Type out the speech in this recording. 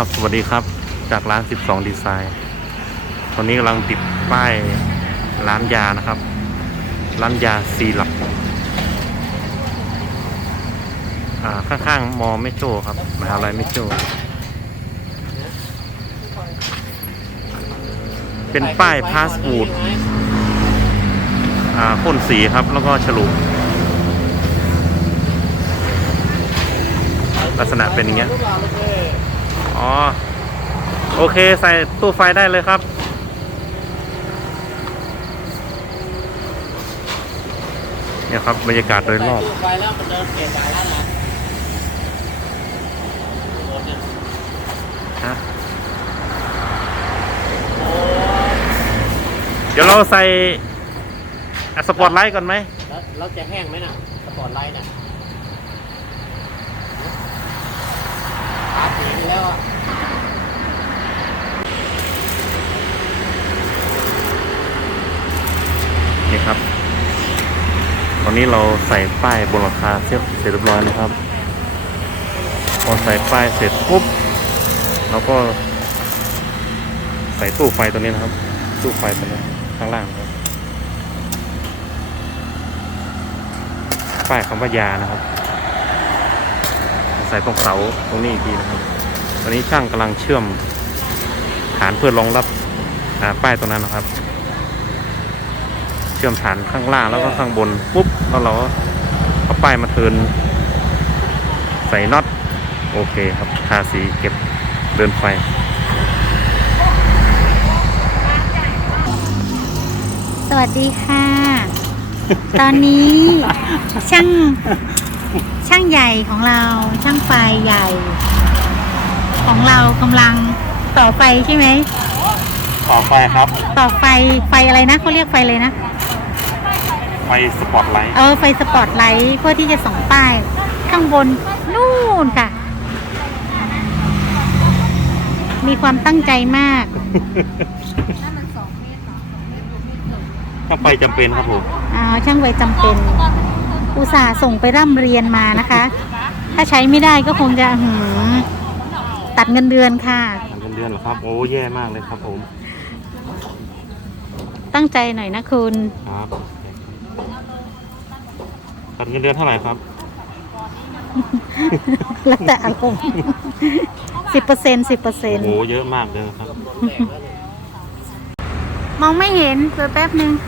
ครับ สวัสดีครับ จากร้าน 12 ดีไซน์ตอนนี้กำลังติดป้ายร้านยานะครับ ร้านยาซีหลักอ่าข้างๆมอไม่โจครับมหาลัยไม่โจ เป็นป้ายพาสปอร์ตอ่าพ่นสีครับ แล้วก็ฉลุลักษณะเป็นอย่างเงี้ย อ๋อ โอเคใส่ตู้ไฟได้เลยครับเนี่ยครับบรรยากาศโดยรอบ ไปแล้วมันเดินเกะกะแล้วนะรถเนี่ยฮะ เดี๋ยวเราใส่อะสปอตไลท์ก่อนไหมแล้วเราจะแห้งไหมน่ะสปอร์ตไลท์น่ะขาสีไป แล้วอะนี่ครับ ตอนนี้เราใส่ป้ายบนราคาเสร็จเสร็จเรียบร้อยนะครับ พอใส่ป้ายเสร็จปุ๊บเราก็ ใส่ตู้ไฟตัวนี้นะครับ ตู้ไฟตัวนี้ข้างล่างครับป้ายคำว่ายานะครับ ใส่ตรงเสาตรงนี้อีกทีนะครับ อนนี้ช่างกำลังเชื่อมฐานเพื่อรองรับป้ายตรงนั้นนะครับ เชื่อมฐานข้างล่างแล้วก็ข้างบนปุ๊บแล้วเราเอาป้ายมาเทินใส่น็อตโอเคครับทาสีเก็บเดินไฟสวัสดีค่ะ ตอนนี้ช่างช่างใหญ่ของเราช่างไฟใหญ่ ของเรากำลังต่อไฟใช่ไหมต่อไฟครับ ต่อไฟไฟอะไรนะเขาเรียกไฟเลยนะไฟสปอตไลท์เออไฟสปอตไลท์เพื่อที่จะส่องป้ายข้างบนนู่นค่ะ มีความตั้งใจมากถ้าไฟจำเป็นครับผมอ่าช่างไฟจำเป็น อุตส่าห์ส่งไปร่ำเรียนมานะคะ ถ้าใช้ไม่ได้ก็คงจะหืม ตัดเงินเดือนค่ะ ทำเป็นเดือนเหรอครับ โอ้แย่มากเลยครับผมตั้งใจหน่อยนะคุณครับตัดเงินเดือนเท่าไหร่ครับแล้วแต่อารมณ์สิบเปอร์เซ็นสิบเปอร์เซ็นโอ้โหเยอะมากเลยนะครับ มองไม่เห็นเดี๋ยวแป๊บนึงอ